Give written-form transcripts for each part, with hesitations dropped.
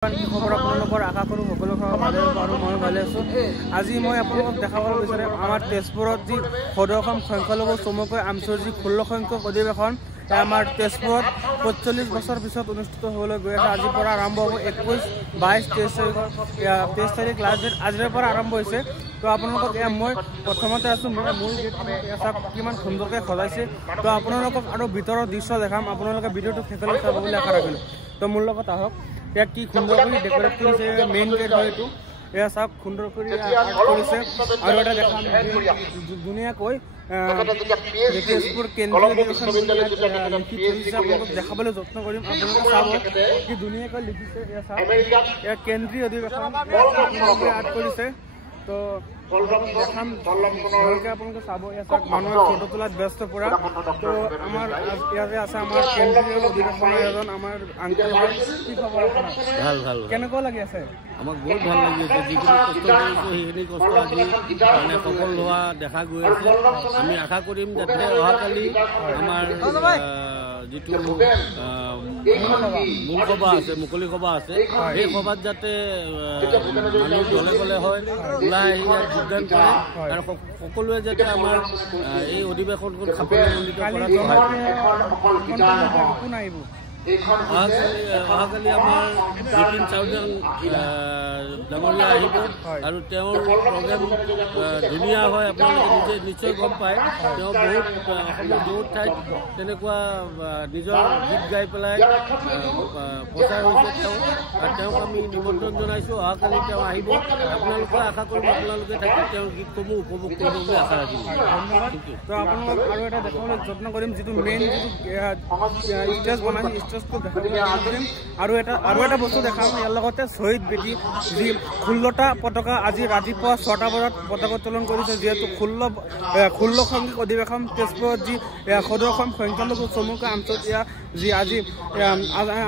খবৰ আপোনালোকৰ আশা কৰোঁ সকলো ভালে আৰু মই ভালে আছোঁ। আজি মই আপোনালোকক দেখাব বিচাৰিম আমাৰ তেজপুৰত যি সদৌ অসম সংখ্যালঘু চমুকৈ আমছৰ যি 16 সংখ্যক অধিৱেশন আমাৰ তেজপুৰত 45 বছৰ পিছত অনুষ্ঠিত হ'বলৈ গৈ আছে। আজিৰ পৰা আৰম্ভ হ'ব 21, 22, 23 তাৰিখ লাষ্ট ডেট আজিৰ পৰা আৰম্ভ হৈছে। তো আপোনালোকক মই প্ৰথমতে আছোঁ মূল গেটখন কিমান সুন্দৰকৈ সজাইছে। তো আপোনালোকক আৰু ভিতৰৰ দৃশ্য দেখাম, আপোনালোকে ভিডিঅ'টো শেষলৈ চাব বুলি আশা ৰাখিলোঁ। তো মোৰ লগত আহক। ইয়াত কি সুন্দৰ কৰি ডেকৰেট কৰিছে, মেইন গেট হয় এইটো। এয়া চাওক সুন্দৰ কৰি কৰিছে আৰু এটা দেখাম ধুনীয়াকৈ তেজপুৰ কেন্দ্ৰীয় অধিৱেশন দেখাবলৈ যত্ন কৰিম। আপোনালোকে চাব কি ধুনীয়াকৈ লিখিছে। এয়া চাওক এয়া কেন্দ্ৰীয় অধিৱেশন আৰ্ট কৰিছে। তো দেখাম ভালকৈ আপোনালোকে চাব। এয়া চাওক মানুহে ফটো তোলাত ব্যস্ত পৰা। তো আমাৰ ইয়াতে আছে আমাৰ কেন্দ্ৰীয় অধিৱেশনৰ এজন আমাৰ আংকল। কি খবৰ আপোনাৰ? ভাল ভাল। কেনেকুৱা লাগি আছে? আমাক বহুত ভাল লাগি আছে। যিখিনি কষ্ট কৰিছোঁ সেইখিনি কষ্ট আজি মানে সফল হোৱা দেখা গৈ আছে। আমি আশা কৰিম যাতে অহাকালি আমাৰ যিটো মূল সভা আছে, মুকলি সভা আছে, সেই সভাত যাতে মানুহ গলে গলে হয় ওলাই আহি ইয়াত যোগদান কৰে আৰু সকলোৱে যাতে আমাৰ এই অধিৱেশনখন সাফল্যমণ্ডিত কৰাত সহায়। অহাকালি আমাৰ বিপিন চাউদাং ডাঙৰীয়া আহিব আৰু তেওঁৰ প্ৰগ্ৰেম ধুনীয়া হয়। আপোনালোকে নিশ্চয় গম পায়। তেওঁ বহুত অসমৰ বহুত ঠাইত তেনেকুৱা নিজৰ গীত গাই পেলাই প্ৰচাৰ হৈছে তেওঁক আমি নিমন্ত্ৰণ জনাইছোঁ। অহাকালি তেওঁ আহিব। আপোনালোকে আশা কৰিম আপোনালোকে থাকি তেওঁৰ গীতসমূহ উপভোগ কৰিব বুলি আশা ৰাখিম। ধন্যবাদ। তো আপোনালোক আৰু এটা দেখাবলৈ যত্ন কৰিম যিটো মেইন যিটো ষ্টেজ বনাইছে ষ্টেজটো দেখাবলৈ যত্ন কৰিম। আৰু এটা বস্তু দেখাম ইয়াৰ লগতে শ্বহীদ বেদী যি 16টা পতাকা আজি ৰাতিপুৱা 6টা বজাত পতাকা উত্তোলন কৰিছে। যিহেতু 16 সংখ্যক অধিৱেশন তেজপুৰত যি সদৌ অসম সংখ্যালঘু চমুকৈ আমচতীয়া যি আজি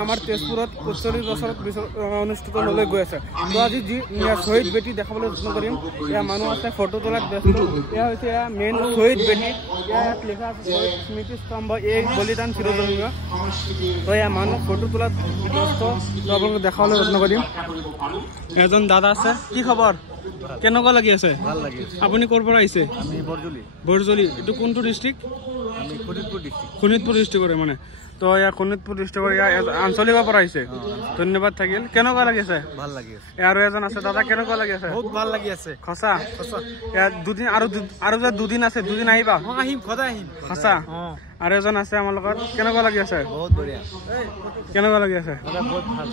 আমাৰ তেজপুৰত 45 বছৰত অনুষ্ঠিত হ'বলৈ গৈ আছে। তো আজি যি শ্বহীদ বেদী দেখাবলৈ যত্ন কৰিম। ইয়াৰ মানুহ আছে ফটো তোলাত ব্যস্ত। এয়া হৈছে মেইন শ্বহীদ বেদী। ইয়াত লিখা আছে শ্বহীদ স্মৃতি স্তম্ভ এই বলিদান চিৰজনীয়। তো এয়া মানুহ ফটো তোলাত ব্যস্ত। তো আপোনালোকে দেখাবলৈ যত্ন কৰিম। এজন দাদা আছে। কি খবৰ? কেনেকুৱা লাগি আছে? ভাল লাগি আছে। আপুনি ক'ৰ পৰা আহিছে? আমি বৰজলি। এইটো কোনটো ডিষ্ট্ৰিক্ট? আমি শোণিতপুৰ ডিষ্ট্ৰিক্টৰে মানে। তো ইয়াৰ শোণিতপুৰ ডিষ্ট্ৰিক্টৰ ইয়াৰ আঞ্চলিকৰ পৰা আহিছে। ধন্যবাদ থাকিল। কেনেকুৱা লাগি আছে? ভাল লাগি আছে। আৰু এজন আছে দাদা। কেনেকুৱা লাগি আছে? বহুত ভাল লাগি আছে। সঁচা? ইয়াত দুদিন আৰু যে দুদিন আছে, দুদিন আহিবা? আহিম, সদায় আহিম। সঁচা? আৰু এজন আছে আমাৰ লগত। কেনেকুৱা লাগি আছে? বহুত বঢ়িয়া। কেনেকুৱা লাগি আছে? বহুত ভাল।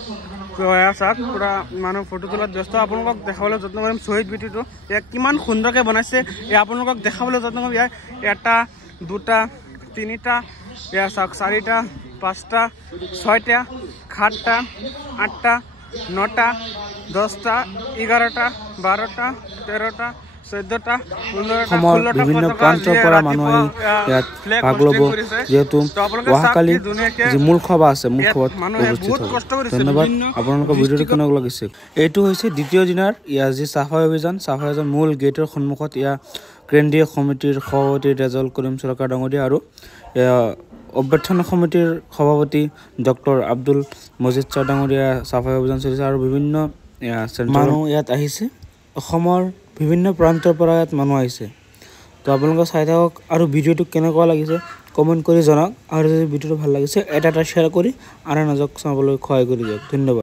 তো এয়া চাওক পুৰা মানুহ ফটো তোলাত ব্যস্ত। আপোনালোকক দেখাবলৈ যত্ন কৰিম শ্বহীদ বেদীটো ইয়াক কিমান সুন্দৰকৈ বনাইছে। আপোনালোকক দেখাবলৈ যত্ন কৰিম। ইয়াৰ 1টা 2টা 3টা এয়া চাওক 4টা 5টা 6টা 7টা 8টা 9টা 10টা 11টা 12টা 13টা 14টা 15টা বিভিন্ন প্ৰান্তৰ পৰা মানুহে ইয়াত ভাগ ল'ব। যিহেতু অহাকালি যি মূল সভা আছে, মূল সভাত উপস্থিত হ'ব। ধন্যবাদ। আপোনালোকৰ ভিডিঅ'টো কেনেকুৱা লাগিছে? এইটো হৈছে দ্বিতীয় দিনাৰ ইয়াৰ যি চাফাই অভিযান। চাফাই অভিযান মূল গেটৰ সন্মুখত ইয়াৰ কেন্দ্ৰীয় সমিতিৰ সভাপতি ৰেজাউল কৰিম চৰকাৰ ডাঙৰীয়া আৰু অভ্যৰ্থনা সমিতিৰ সভাপতি ডক্টৰ আব্দুল মজিদ ছাৰ ডাঙৰীয়া চাফাই অভিযান চলিছে আৰু বিভিন্ন মানুহ ইয়াত আহিছে। অসমৰ বিভিন্ন প্ৰান্তৰ পৰা ইয়াত মানুহ আহিছে। তো আপোনালোকে চাই থাকক আৰু ভিডিঅ'টো কেনেকুৱা লাগিছে কমেণ্ট কৰি জনাওক। আৰু যদি ভিডিঅ'টো ভাল লাগিছে এটা শ্বেয়াৰ কৰি আন এজনক চাবলৈ সহায় কৰি দিয়ক। ধন্যবাদ।